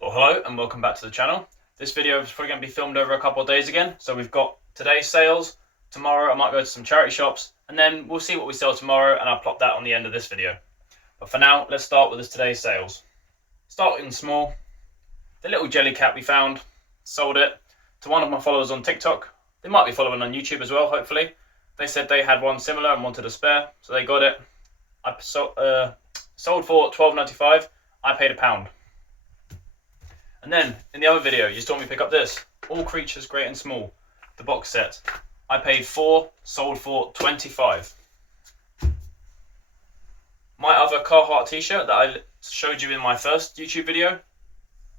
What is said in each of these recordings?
Well, hello and welcome back to the channel. This video is probably going to be filmed over a couple of days again. So we've got today's sales, tomorrow I might go to some charity shops, and then we'll see what we sell tomorrow and I'll plot that on the end of this video. But for now, let's start with this today's sales. Starting small, the little jelly cat we found, sold it to one of my followers on TikTok. They might be following on YouTube as well, hopefully. They said they had one similar and wanted a spare, so they got it. I sold for $12.95, I paid £1. And then, in the other video, you saw me pick up this. All Creatures Great and Small, the box set. I paid $4, sold for $25. My other Carhartt t-shirt that I showed you in my first YouTube video.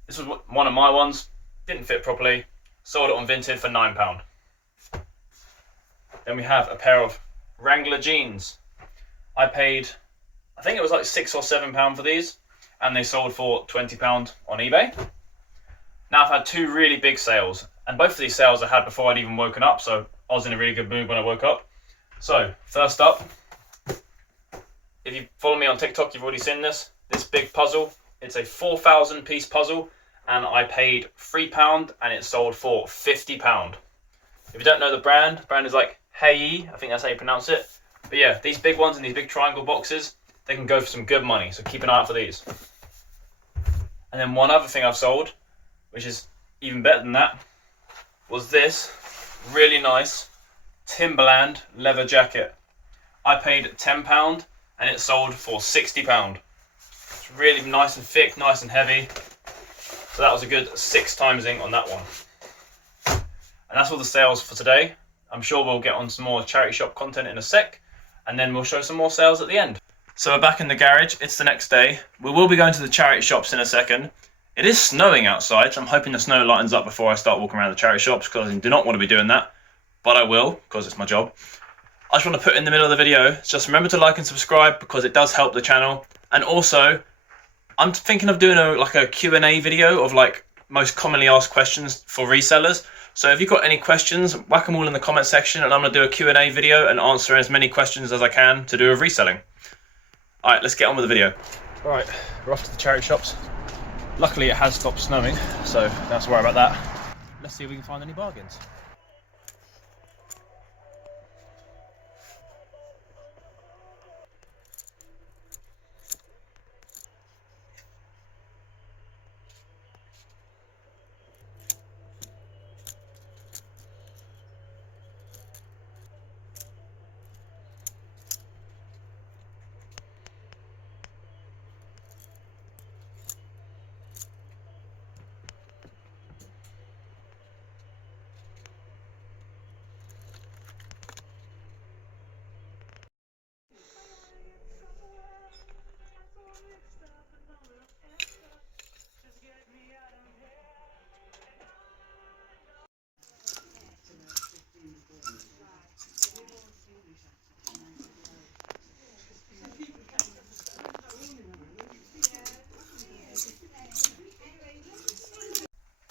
This was one of my ones. Didn't fit properly. Sold it on Vinted for £9. Then we have a pair of Wrangler jeans. I paid, I think it was like £6 or £7 for these. And they sold for £20 on eBay. Now I've had two really big sales, and both of these sales I had before I'd even woken up, so I was in a really good mood when I woke up. So, first up, if you follow me on TikTok, you've already seen this big puzzle. It's a 4,000 piece puzzle, and I paid £3, and it sold for £50. If you don't know the brand is like Hey, I think that's how you pronounce it. But yeah, these big ones in these big triangle boxes, they can go for some good money, so keep an eye out for these. And then one other thing I've sold, which is even better than that, was this really nice Timberland leather jacket. I paid £10 and it sold for £60. It's really nice and thick, nice and heavy. So that was a good 6 timesing on that one. And that's all the sales for today. I'm sure we'll get on some more charity shop content in a sec, and then we'll show some more sales at the end. So we're back in the garage, it's the next day. We will be going to the charity shops in a second. It is snowing outside, so I'm hoping the snow lightens up before I start walking around the charity shops, because I do not want to be doing that, but I will, because it's my job. I just want to put in the middle of the video, just remember to like and subscribe, because it does help the channel. And also, I'm thinking of doing a Q&A video of like most commonly asked questions for resellers. So if you've got any questions, whack them all in the comment section, and I'm going to do a Q&A video and answer as many questions as I can to do with reselling. Alright, let's get on with the video. Alright, we're off to the charity shops. Luckily it has stopped snowing, so don't have to worry about that. Let's see if we can find any bargains.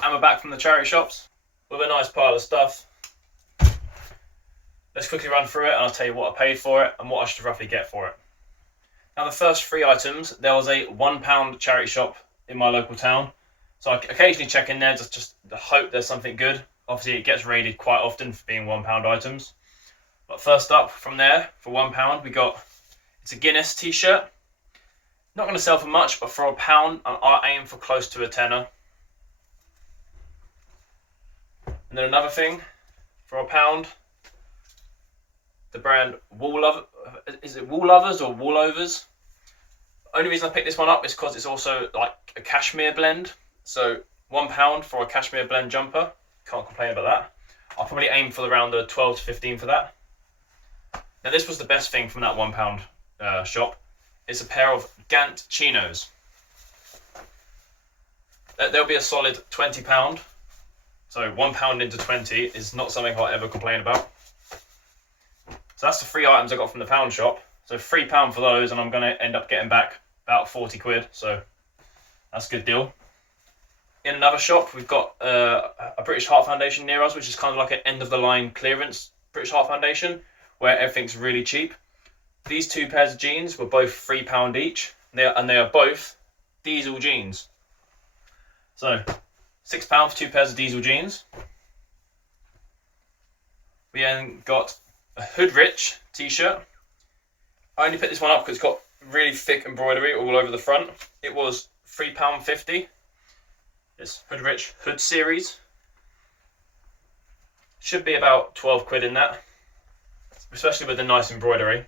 And we're back from the charity shops with a nice pile of stuff. Let's quickly run through it and I'll tell you what I paid for it and what I should roughly get for it. Now the first 3 items, there was a £1 charity shop in my local town. So I occasionally check in there just to hope there's something good. Obviously it gets raided quite often for being £1 items. But first up from there, for £1, we got, it's a Guinness t-shirt. Not going to sell for much, but for £1, I aim for close to a tenner. And then another thing, for £1, the brand Wool Lovers, is it Wool Lovers or Woolovers? The only reason I picked this one up is because it's also like a cashmere blend. So £1 for a cashmere blend jumper, can't complain about that. I'll probably aim for around the 12 to 15 for that. Now this was the best thing from that £1 shop. It's a pair of Gant chinos. There'll be a solid £20. So £1 into 20 is not something I'll ever complain about. So that's the 3 items I got from the pound shop. So £3 for those, and I'm going to end up getting back about 40 quid. So that's a good deal. In another shop, we've got a British Heart Foundation near us, which is kind of like an end-of-the-line clearance British Heart Foundation, where everything's really cheap. These 2 pairs of jeans were both £3 each, and they are both diesel jeans. So £6 for 2 pairs of diesel jeans. We then got a Hoodrich t-shirt. I only picked this one up because it's got really thick embroidery all over the front. It was £3.50. It's Hoodrich Hood series. Should be about 12 quid in that, especially with the nice embroidery.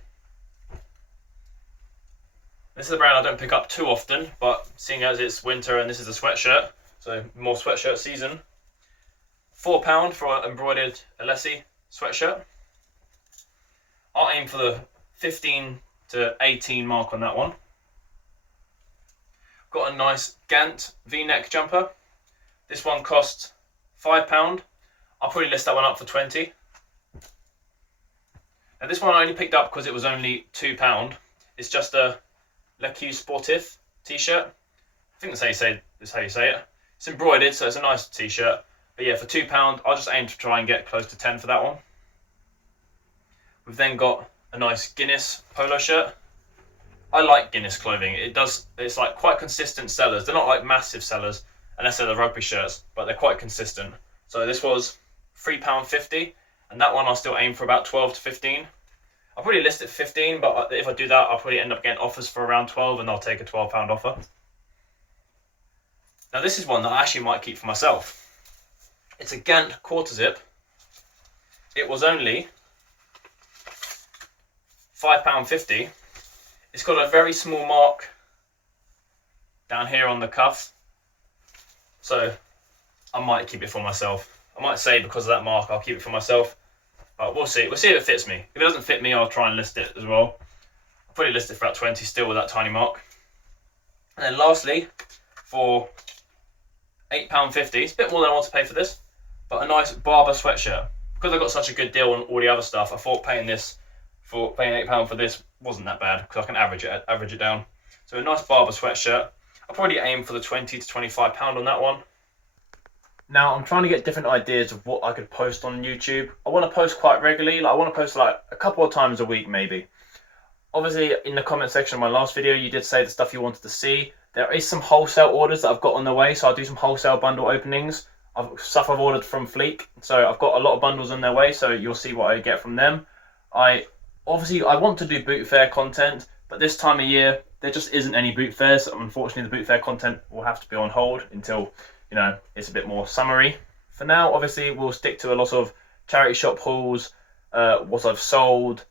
This is a brand I don't pick up too often, but seeing as it's winter and this is a sweatshirt, so more sweatshirt season. £4 for an embroidered Alessi sweatshirt. I'll aim for the 15 to 18 mark on that one. Got a nice Gant V-neck jumper. This one cost £5. I'll probably list that one up for 20. Now this one I only picked up because it was only £2. It's just a L'Equipe Sportif t-shirt. I think that's how you say it. It's embroidered, so it's a nice t-shirt. But yeah, for £2, I'll just aim to try and get close to 10 for that one. We've then got a nice Guinness polo shirt. I like Guinness clothing. It's like quite consistent sellers. They're not like massive sellers unless they're the rugby shirts, but they're quite consistent. So this was £3.50, and that one I'll still aim for about 12 to 15. I'll probably list it for 15, but if I do that, I'll probably end up getting offers for around 12, and I'll take a £12 offer. Now this is one that I actually might keep for myself. It's a Gant quarter zip. It was only £5.50. It's got a very small mark down here on the cuff, so I might keep it for myself. I might say because of that mark I'll keep it for myself, but we'll see. We'll see if it fits me. If it doesn't fit me, I'll try and list it as well. I'll probably list it for about 20 still with that tiny mark. And then lastly, for £8.50, it's a bit more than I want to pay for this, but a nice Barber sweatshirt. Because I got such a good deal on all the other stuff, I thought paying £8 for this wasn't that bad because I can average it down. So a nice Barber sweatshirt. I'll probably aim for the £20 to £25 on that one. Now I'm trying to get different ideas of what I could post on YouTube. I want to post quite regularly. Like I want to post like a couple of times a week maybe. Obviously in the comment section of my last video you did say the stuff you wanted to see. There is some wholesale orders that I've got on the way, so I'll do some wholesale bundle openings. Stuff I've ordered from Fleek, so I've got a lot of bundles on their way, so you'll see what I get from them. I want to do boot fair content, but this time of year there just isn't any boot fairs. Unfortunately the boot fair content will have to be on hold until it's a bit more summery. For now, obviously, we'll stick to a lot of charity shop hauls, what I've sold,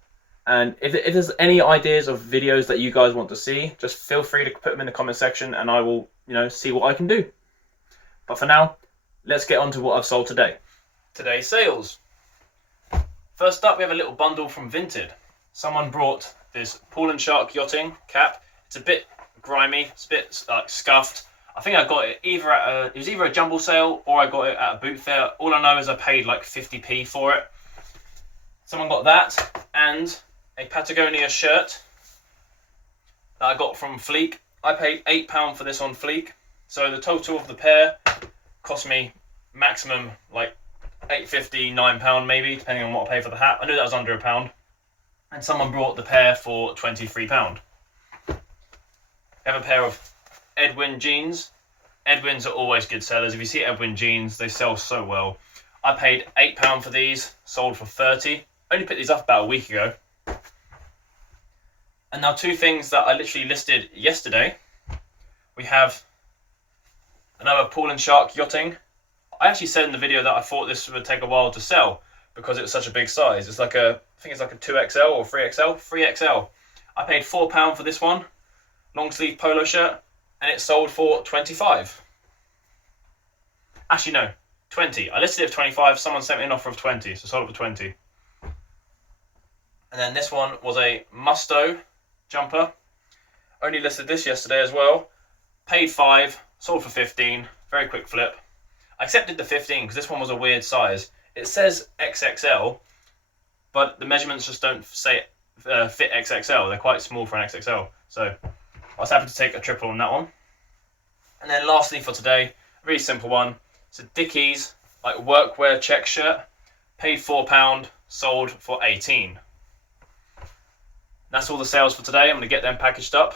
and if there's any ideas of videos that you guys want to see, just feel free to put them in the comment section, and I will, see what I can do. But for now, let's get on to what I've sold today. Today's sales. First up, we have a little bundle from Vinted. Someone brought this Paul & Shark yachting cap. It's a bit grimy, it's a bit like scuffed. I think I got it either at a jumble sale or I got it at a boot fair. All I know is I paid like 50p for it. Someone got that and a Patagonia shirt that I got from Fleek. I paid £8 for this on Fleek. So the total of the pair cost me maximum like £8.50, £9 maybe, depending on what I pay for the hat. I knew that was under £1. And someone brought the pair for £23. I have a pair of Edwin jeans. Edwins are always good sellers. If you see Edwin jeans, they sell so well. I paid £8 for these, sold for 30. Only picked these up about a week ago. And now two things that I literally listed yesterday. We have another Paul & Shark yachting. I actually said in the video that I thought this would take a while to sell because it was such a big size. I think it's like a 2XL or 3XL. 3XL. I paid £4 for this one. Long sleeve polo shirt. And it sold for 25. Actually, no, 20. I listed it for 25. Someone sent me an offer of 20, so sold it for 20. And then this one was a Musto jumper. Only listed this yesterday as well. Paid 5, sold for 15. Very quick flip. I accepted the 15 because this one was a weird size. It says XXL, but the measurements just don't say fit XXL. They're quite small for an XXL. So I was happy to take a triple on that one. And then lastly for today, a really simple one. It's a Dickies like workwear check shirt. Paid £4, sold for 18. That's all the sales for today. I'm going to get them packaged up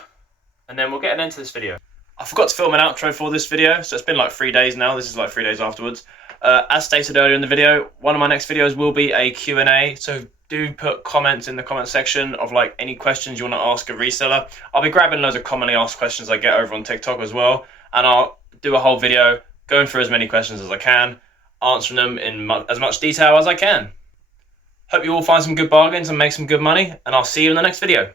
and then we'll get an end to this video. I forgot to film an outro for this video, so it's been like 3 days now. This is like 3 days afterwards. As stated earlier in the video, one of my next videos will be a Q&A, so do put comments in the comment section of like any questions you want to ask a reseller. I'll be grabbing loads of commonly asked questions I get over on TikTok as well, and I'll do a whole video going through as many questions as I can, answering them in as much detail as I can. Hope you all find some good bargains and make some good money, and I'll see you in the next video.